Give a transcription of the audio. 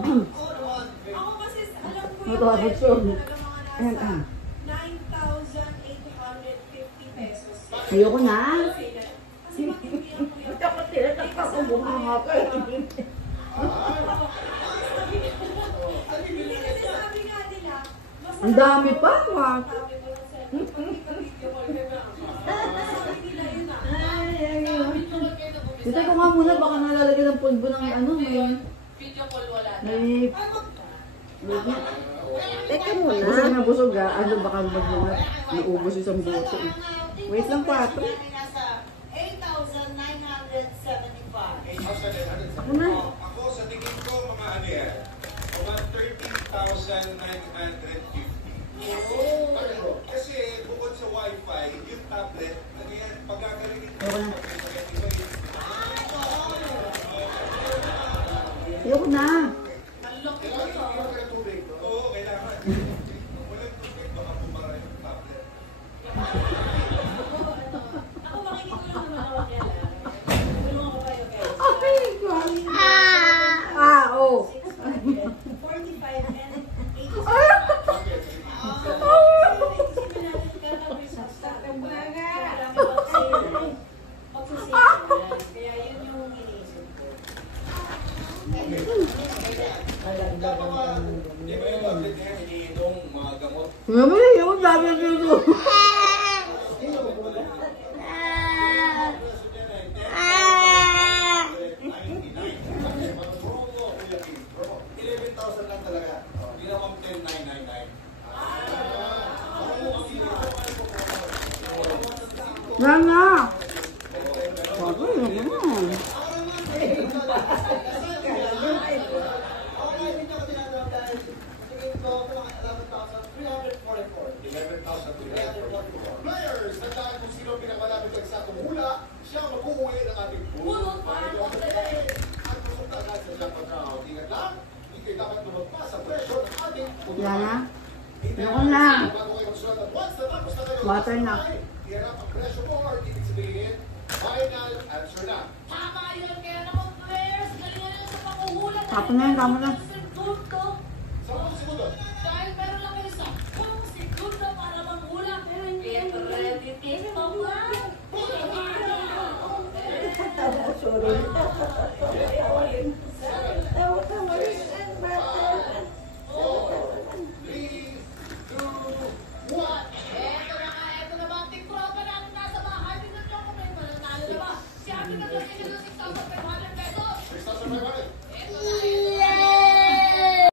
Ako kasi alam ko yung price nasa 9,850 pesos. ayoko na. Kasi Dapat tinatakpa ko mukha nga pa. kasi sabi nga nila, Ang dami pa, ma. Dito ko nga muna, baka nalalagay ng pulbo ng ano, may... Teka muna. Busog na busog ah. Ano baka maglungat? Naubos isang bote eh. Wait lang, 4. Nasa 8,975. Ako na. Ako sa tingin ko mga ano yan, mga 13,950. Kasi bukod sa wifi, yung tablet, ano yan, pagkakalingin ko. Ayoko na. Oo, kailangan. Walang tubig, baka bumara yung tablet. Ako makikita naman ako kaya tulungan ko kayo guys. Oh. 45 and 80. Kaya yun yung iniisip ko. Di ba yung tablet niya, iniinong mga gamot? Ngayon, yung dami dito. Yan na. Sabi, yan na. Players, nagdaan kung sino pinakamalapit lang sa tumula, siya ang mag-uwi ng ating puno. At pumunta agad sa jackpot round. Ingat lang, hindi kayo dapat lumagpas sa presyo ng ating puno. Yan na. Ayoko na. Water na. Hirap ang presyo mo or ibig sabihin, final answer na. Tama yun, kaya naman players, galingan nyo sa panguhula. Tapos na yun, tama na. Sa mga segundo. Dahil meron lang kayo sa pang segundo para manghula. Get ready, TikTok na. Sorry.